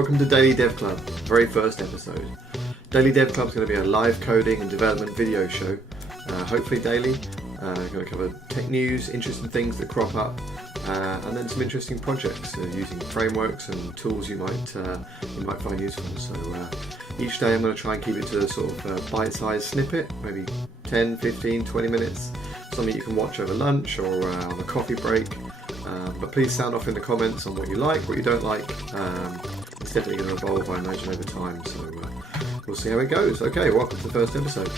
welcome to Daily Dev Club, very first episode. Daily Dev Club is going to be a live coding and development video show, hopefully daily. Going to cover tech news, interesting things that crop up, and then some interesting projects using frameworks and tools you might find useful. So each day I'm going to try and keep it to a sort of bite-sized snippet, maybe 10, 15, 20 minutes, something you can watch over lunch or on a coffee break. But please sound off in the comments on what you like, what you don't like. It's definitely going to evolve, I imagine, over time, so we'll see how it goes. Okay, welcome to the first episode.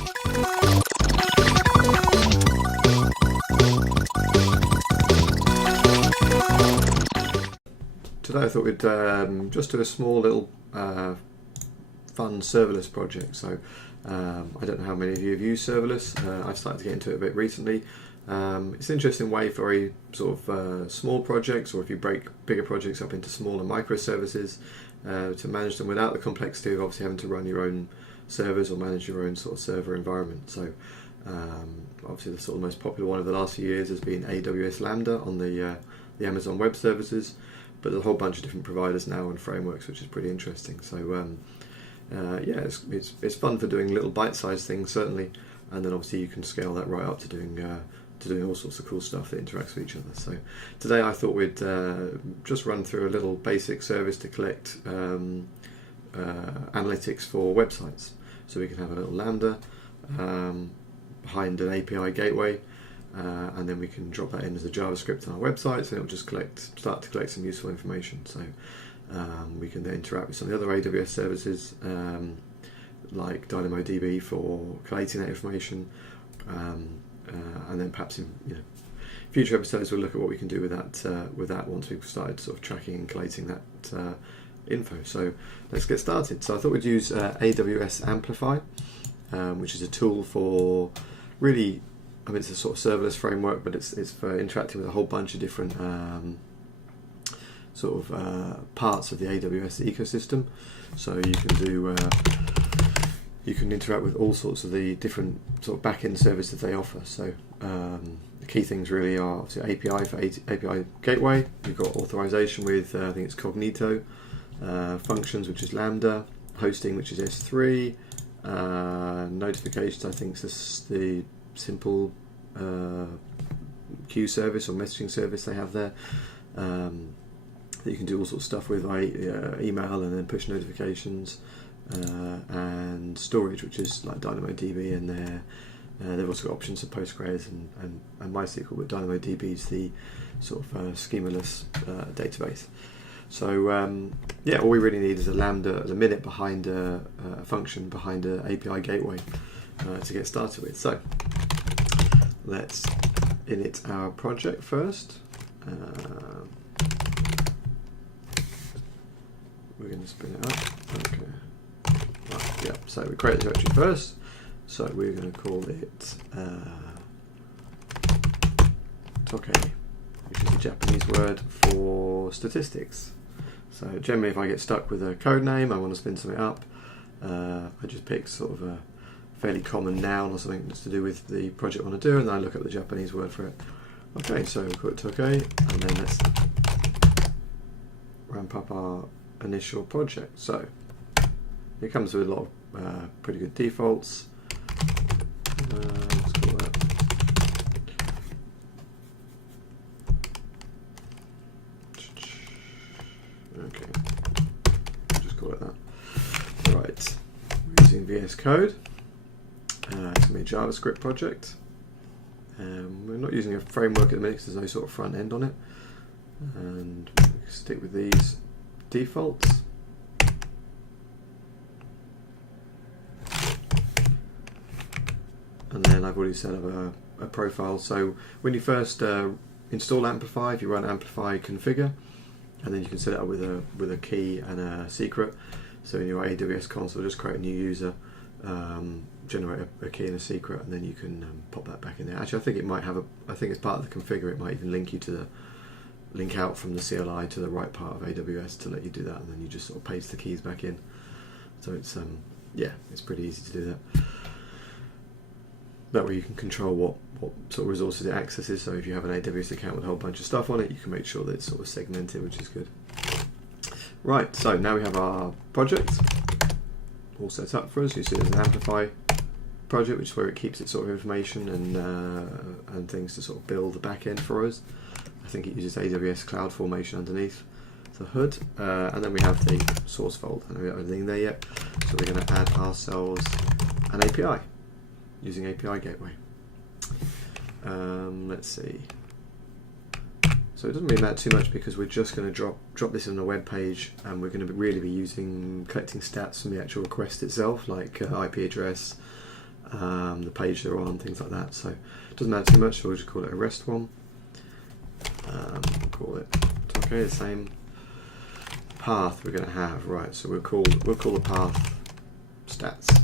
Today I thought we'd just do a small little fun serverless project. So I don't know how many of you have used serverless. I've started to get into it a bit recently. It's an interesting way for very sort of small projects, or if you break bigger projects up into smaller microservices, to manage them without the complexity of obviously having to run your own servers or manage your own sort of server environment. So obviously the sort of most popular one of the last few years has been AWS Lambda on the Amazon Web Services, but there's a whole bunch of different providers now and frameworks, which is pretty interesting. So yeah, it's fun for doing little bite-sized things, certainly, and then obviously you can scale that right up to doing all sorts of cool stuff that interacts with each other. So today I thought we'd just run through a little basic service to collect analytics for websites. So we can have a little Lambda behind an API gateway, and then we can drop that in as a JavaScript on our websites, and it'll just start to collect some useful information. So we can then interact with some of the other AWS services, like DynamoDB for collating that information, and then perhaps in future episodes we'll look at what we can do with that once we've started sort of tracking and collating that info. So let's get started. So I thought we'd use AWS Amplify, which is a tool for really, I mean, it's a sort of serverless framework, but it's for interacting with a whole bunch of different parts of the AWS ecosystem. So you can do you can interact with all sorts of the different sort of backend services they offer. So the key things really are obviously API for API gateway. You've got authorization with I think it's Cognito, functions, which is Lambda, hosting, which is S3, notifications, I think is the simple queue service or messaging service they have there. That you can do all sorts of stuff with email and then push notifications, and storage, which is like DynamoDB, and they've also got options for Postgres and MySQL, but DynamoDB is the sort of schemaless database. So yeah, all we really need is a Lambda as a minute behind a function behind an API gateway to get started with. So let's init our project first. We're going to spin it up. Okay. Right, yeah. So we create the directory first. So we're going to call it Toke, which is a Japanese word for statistics. So generally, if I get stuck with a code name, I want to spin something up, I just pick sort of a fairly common noun or something that's to do with the project I want to do, and then I look up the Japanese word for it. Okay, so we'll call it Toke, and then let's ramp up our initial project. So it comes with a lot of pretty good defaults. Let's call that. Okay, just call it that. Right, we're using VS Code. It's going to be a JavaScript project. We're not using a framework at the minute because there's no sort of front end on it, and we stick with these defaults. And then I've already set up a profile. So when you first install Amplify, if you run Amplify configure, and then you can set it up with a key and a secret. So in your AWS console, just create a new user, generate a key and a secret, and then you can pop that back in there. Actually, I think it might have I think as part of the configure, it might even link you to the link out from the CLI to the right part of AWS to let you do that, and then you just sort of paste the keys back in. So it's yeah, it's pretty easy to do that. That way you can control what sort of resources it accesses. So if you have an AWS account with a whole bunch of stuff on it, you can make sure that it's sort of segmented, which is good. Right, so now we have our project all set up for us. You see there's an Amplify project, which is where it keeps its sort of information and things to sort of build the back end for us. I think it uses AWS Cloud Formation underneath the hood, and then we have the source folder. And we haven't got anything there yet, so we're going to add ourselves an API using API Gateway. Let's see. So it doesn't really matter too much because we're just going to drop this on a web page, and we're going to really be collecting stats from the actual request itself, like IP address, the page they're on, things like that. So it doesn't matter too much. So we'll just call it a REST one. We'll call it okay. The same path we're going to have, right? So we'll call the path stats,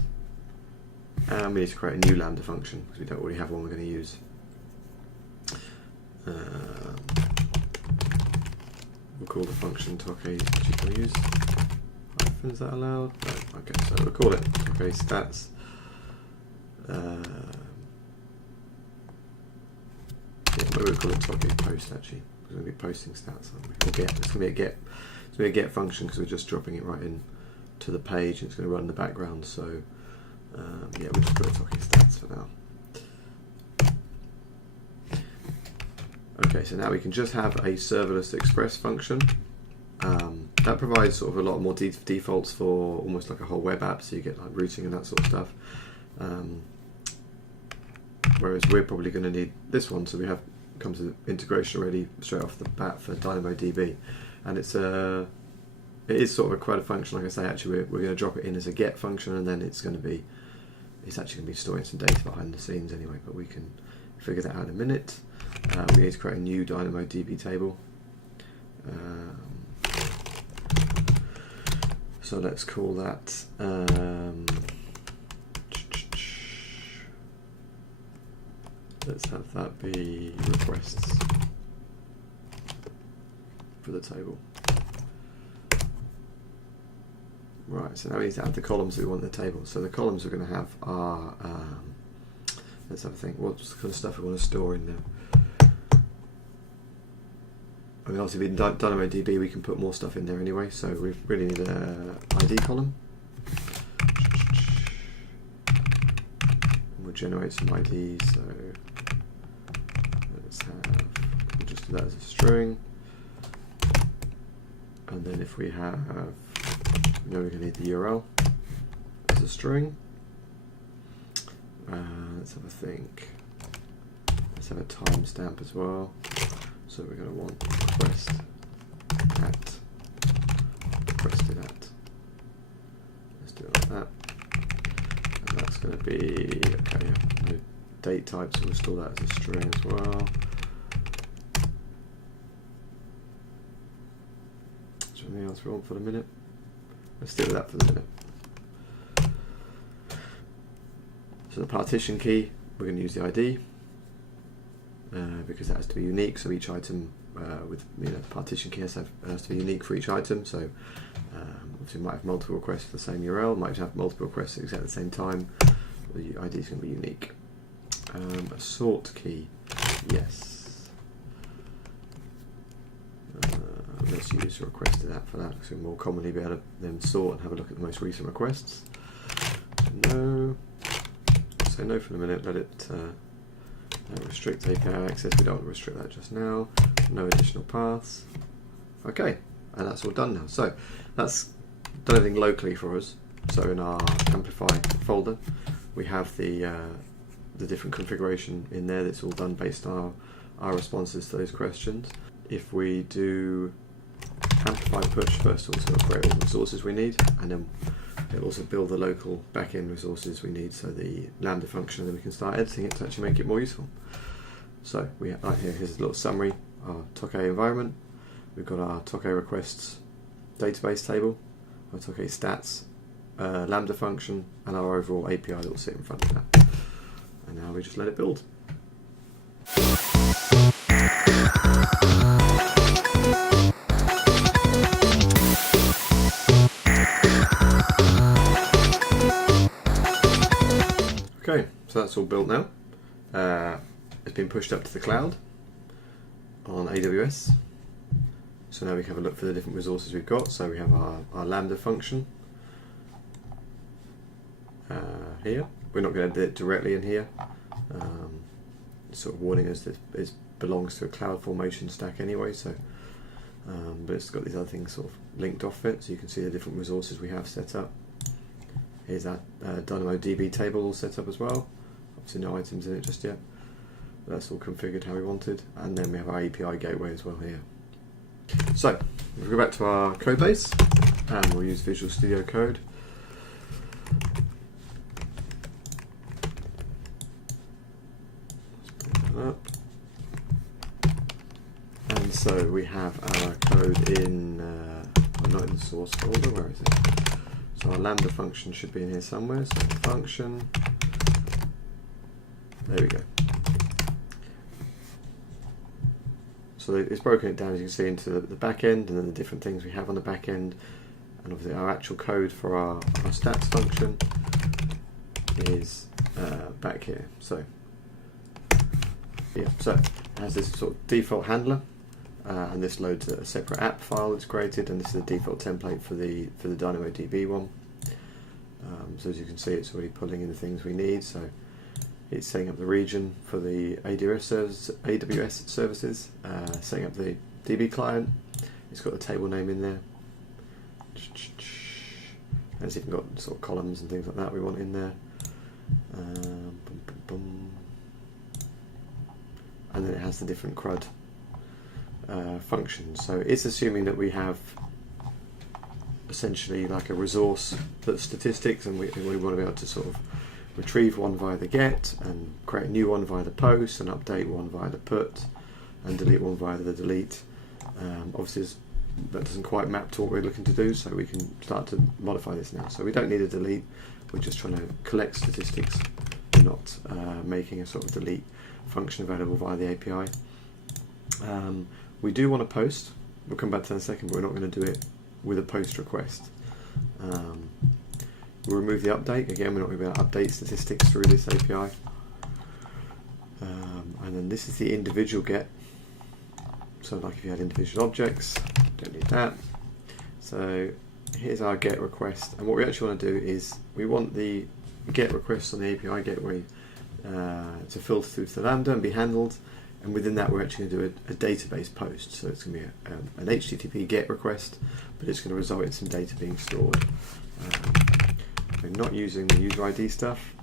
and we need to create a new Lambda function because we don't already have one we're going to use. We'll call the function Toke, which you can use. Hyphen, is that allowed? No. Okay, so we'll call it Toke stats. Yeah, maybe we'll call it Toke post actually, because we're going to be posting stats, aren't we? Or get. It's going to be a get function because we're just dropping it right in to the page. And it's going to run in the background. So yeah, we'll just put Toke stats for now. Okay, so now we can just have a serverless express function. That provides sort of a lot more defaults for almost like a whole web app, so you get like routing and that sort of stuff. Whereas we're probably going to need this one, so we have comes with integration already straight off the bat for DynamoDB, and it is sort of quite a function. Like I say, actually we're going to drop it in as a get function, and then it's actually going to be storing some data behind the scenes anyway. But we can figure that out in a minute. We need to create a new DynamoDB table. So let's call that let's have that be requests for the table. Right, so now we need to add the columns that we want in the table. So the columns we're going to have are let's have a think. What's the kind of stuff we want to store in there? I mean, obviously, with DynamoDB, we can put more stuff in there anyway. So we really need an ID column. And we'll generate some IDs. So let's have. We'll just do that as a string. And then if we have, we're going to need the URL as a string. Let's have a think. Let's have a timestamp as well. So we're going to want request at requested at. Let's do it like that. And that's going to be okay. Yeah, no date type, so we'll store that as a string as well. Is there anything else we want for the minute? Let's stick with that for the minute. So the partition key, we're going to use the ID because that has to be unique. So each item with partition key has to be unique for each item. So obviously we might have multiple requests for the same URL, might have multiple requests at exactly the same time. The ID is going to be unique. A sort key, yes. Let's use requested at for that, because we'll more commonly be able to then sort and have a look at the most recent requests. No. Say no for the minute, let it restrict API access. We don't want to restrict that just now. No additional paths. Okay, and that's all done now. So that's done everything locally for us. So in our Amplify folder, we have the different configuration in there that's all done based on our responses to those questions. If we do Amplify push first, also create all the resources we need, and then it'll also build the local backend resources we need, so the Lambda function, and then we can start editing it to actually make it more useful. So we here's a little summary. Our Toke environment. We've got our Toke requests database table, our Toke stats, Lambda function, and our overall API that will sit in front of that. And now we just let it build. Okay, so that's all built now. It's been pushed up to the cloud on AWS. So now we can have a look for the different resources we've got. So we have our Lambda function here. We're not going to edit it directly in here. It's sort of warning us that it belongs to a cloud formation stack anyway. So, but it's got these other things sort of linked off it, so you can see the different resources we have set up. Here's that DynamoDB table all set up as well. Obviously no items in it just yet. That's all configured how we wanted. And then we have our API gateway as well here. So, we'll go back to our code base and we'll use Visual Studio Code. Let's put that up. And so we have our code in, not in the source folder, where is it? So our Lambda function should be in here somewhere. So function, there we go. So it's broken it down, as you can see, into the back end, and then the different things we have on the back end, and obviously our actual code for our stats function is back here. So yeah, so it has this sort of default handler, and this loads a separate app file that's created, and this is the default template for the DynamoDB one. So as you can see, it's already pulling in the things we need. So it's setting up the region for the AWS services, setting up the DB client. It's got the table name in there. And it's even got sort of columns and things like that we want in there. And then it has the different CRUD functions. So it's assuming that we have essentially like a resource that's statistics, and we want to be able to sort of retrieve one via the get, and create a new one via the post, and update one via the put, and delete one via the delete. Obviously that doesn't quite map to what we're looking to do, so we can start to modify this now. So we don't need a delete, we're just trying to collect statistics. We're not making a sort of delete function available via the API. We do want to post, we'll come back to that in a second, but we're not going to do it with a post request. We'll remove the update. Again, we're not going to be able to update statistics through this API. And then this is the individual get. So like if you had individual objects, don't need that. So here's our get request. And what we actually want to do is we want the get requests on the API gateway to filter through to the Lambda and be handled. And within that, we're actually going to do a database post. So it's going to be an HTTP GET request, but it's going to result in some data being stored. We're not using the user ID stuff,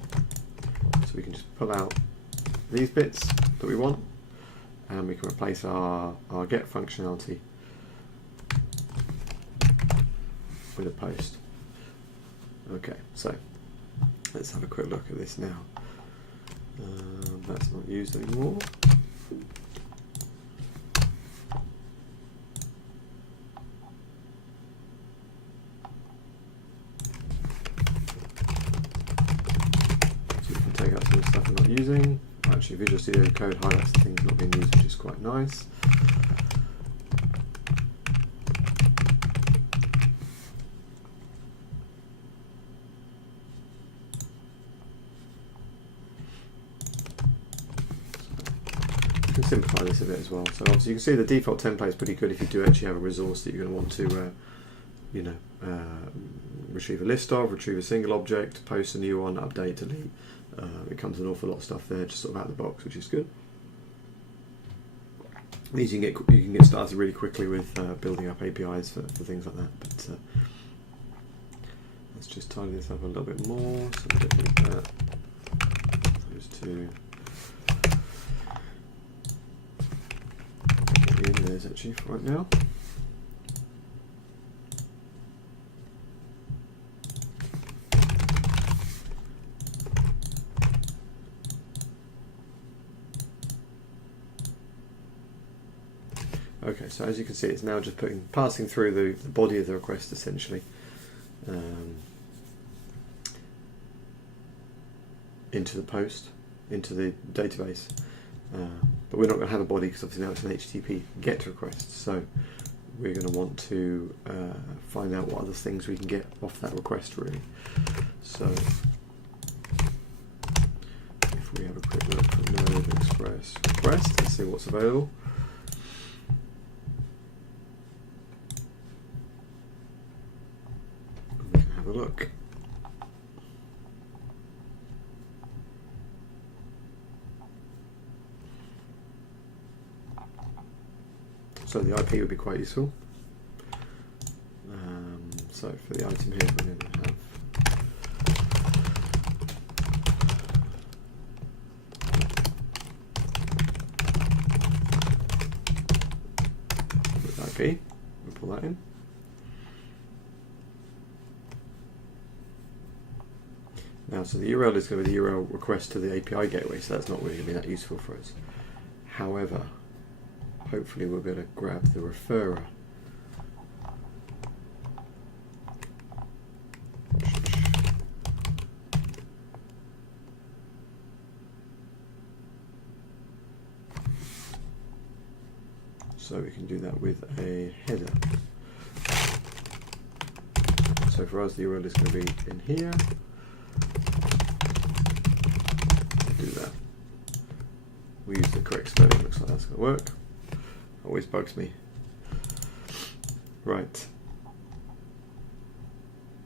so we can just pull out these bits that we want, and we can replace our GET functionality with a post. Okay, so let's have a quick look at this now. That's not used anymore. Take out some stuff I'm not using. Actually, Visual Studio Code highlights the things not being used, which is quite nice. You can simplify this a bit as well. So obviously you can see the default template is pretty good if you do actually have a resource that you're going to want to, retrieve a list of, retrieve a single object, post a new one, update, delete. It comes with an awful lot of stuff there, just sort of out of the box, which is good. These you can get started really quickly with building up APIs for things like that. But let's just tidy this up a little bit more. So we don't need that. Those two. In there actually for right now. Okay, so as you can see, it's now just passing through the body of the request essentially into the post, into the database. But we're not going to have a body because obviously now it's an HTTP GET request. So we're going to want to find out what other things we can get off that request really. So if we have a quick look at Node Express request and see what's available. So the IP would be quite useful. So for the item here, we're going to have IP. We'll pull that in. Now, so the URL is going to be the URL request to the API gateway, so that's not really going to be that useful for us. However, hopefully we'll be able to grab the referrer. So we can do that with a header. So for us, the URL is going to be in here. Do that. We use the correct spelling. Looks like that's going to work. Always bugs me. Right.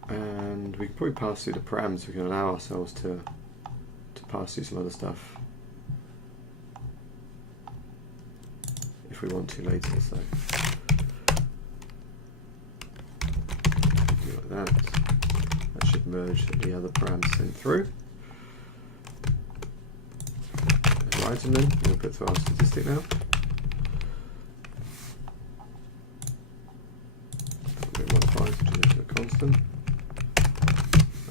And we can probably pass through the params. We can allow ourselves to pass through some other stuff if we want to later. So do like that. That should merge the other params sent through. Item then, we'll put through our statistic now. Modifies to a constant.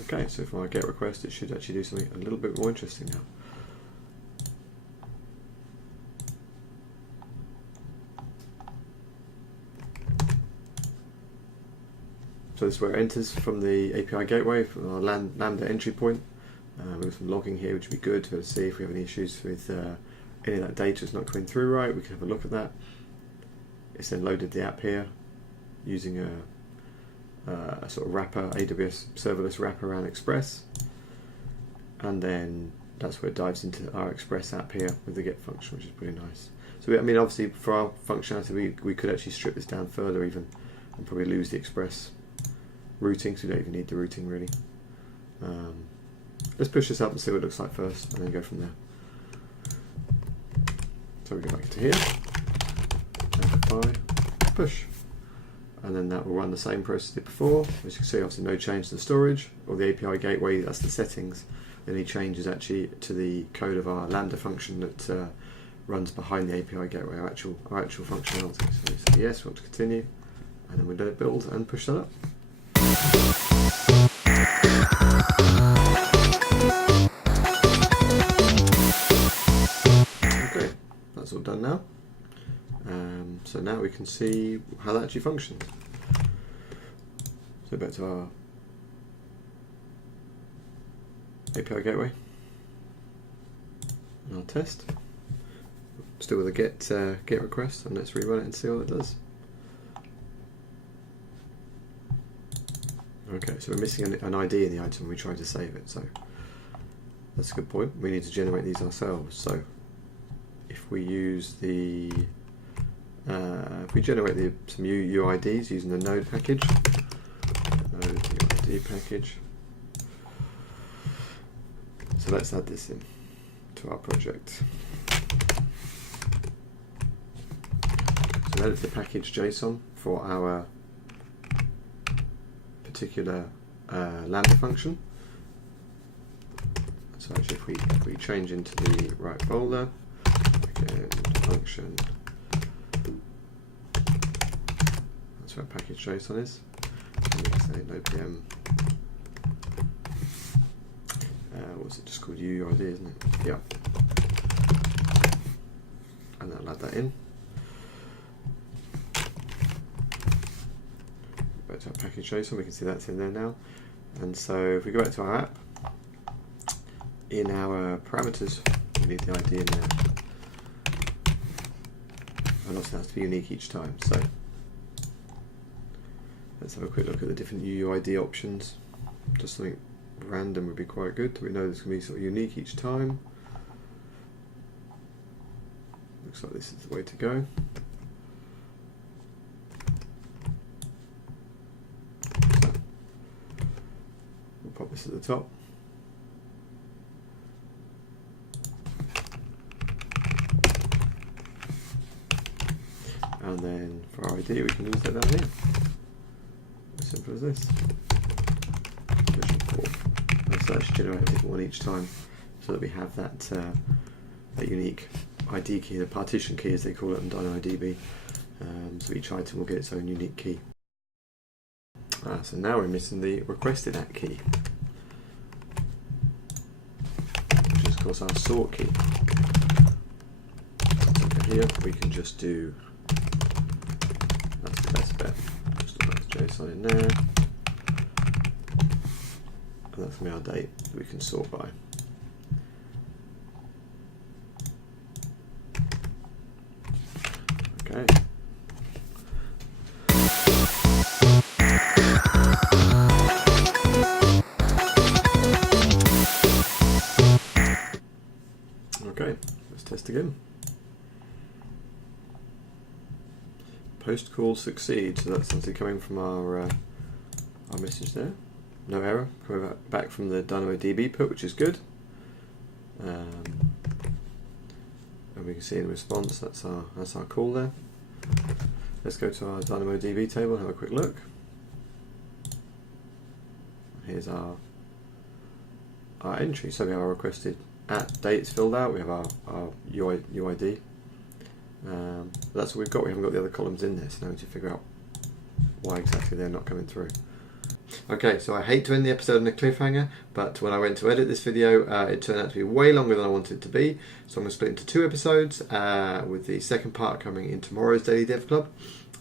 Okay, so if I get request, it should actually do something a little bit more interesting now. So this is where it enters from the API gateway, from our Lambda entry point. We've got some logging here, which would be good to see if we have any issues with any of that data that's not coming through right. We can have a look at that. It's then loaded the app here using a sort of wrapper, AWS Serverless wrapper around Express. And then that's where it dives into our Express app here with the get function, which is pretty nice. So I mean, obviously for our functionality, we could actually strip this down further even and probably lose the Express routing, so we don't even need the routing really. Let's push this up and see what it looks like first, and then go from there. So we go back to here, Amplify, push, and then that will run the same process as did before. As you can see, obviously no change to the storage or the API gateway. That's the settings. Any changes actually to the code of our Lambda function that runs behind the API gateway, our actual functionality. So we say yes, we want to continue, and then we let it build and push that up. Okay, that's all done now. So now we can see how that actually functions. So back to our API gateway and our test. Still with a get request, and let's rerun it and see what it does. Okay, so we're missing an ID in the item when we try to save it, so that's a good point. We need to generate these ourselves. So if we use the if we generate some UUIDs using the node package, node UUID package. So let's add this in to our project. So that is the package JSON for our particular Lambda function. So actually if we change into the right folder, again, function, that's where package JSON is. And we can say node.pm, what's it just called, UUID, isn't it? Yeah. And that'll add that in. Back to our package JSON, we can see that's in there now. And so if we go back to our app, in our parameters, we need the ID in there. And also it has to be unique each time. So let's have a quick look at the different UUID options. Just something random would be quite good. We know there's going to be sort of unique each time. Looks like this is the way to go. We'll pop this at the top. And and then for our ID we can just set that in. As simple as this. So that should generate a different one each time, so that we have that that unique ID key, the partition key as they call it in DynamoDB. So each item will get its own unique key. So now we're missing the requested at key, which is of course our sort key. So here we can just do, that's the best bet, just put that JSON in there, and that's going to be our date that we can sort by. Okay. Okay, let's test again. Post call succeed, so that's obviously coming from our message there. No error, coming back from the DynamoDB put, which is good. And we can see in response that's our call there. Let's go to our DynamoDB table and have a quick look. Here's our entry. So we have our requested at dates filled out. We have our UUID. That's what we've got. We haven't got the other columns in there, so now we need to figure out why exactly they're not coming through. Okay, so I hate to end the episode on a cliffhanger, but when I went to edit this video, it turned out to be way longer than I wanted it to be. So I'm going to split into 2 episodes, with the second part coming in tomorrow's Daily Dev Club.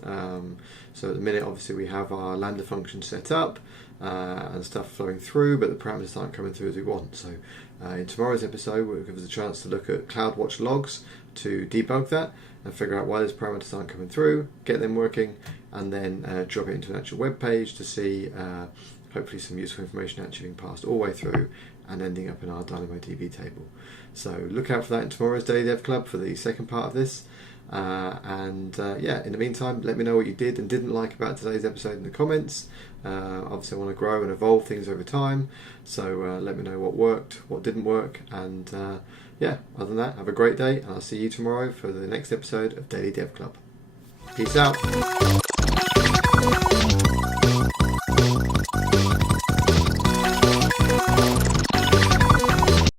So at the minute, obviously, we have our Lambda function set up and stuff flowing through, but the parameters aren't coming through as we want. So in tomorrow's episode, we'll give us a chance to look at CloudWatch logs to debug that and figure out why those parameters aren't coming through, get them working, and then drop it into an actual web page to see hopefully some useful information actually being passed all the way through and ending up in our DynamoDB table. So look out for that in tomorrow's Daily Dev Club for the second part of this. Yeah, in the meantime, let me know what you did and didn't like about today's episode in the comments. Obviously I want to grow and evolve things over time, so let me know what worked, what didn't work, and yeah, other than that, have a great day, and I'll see you tomorrow for the next episode of Daily Dev Club. Peace out.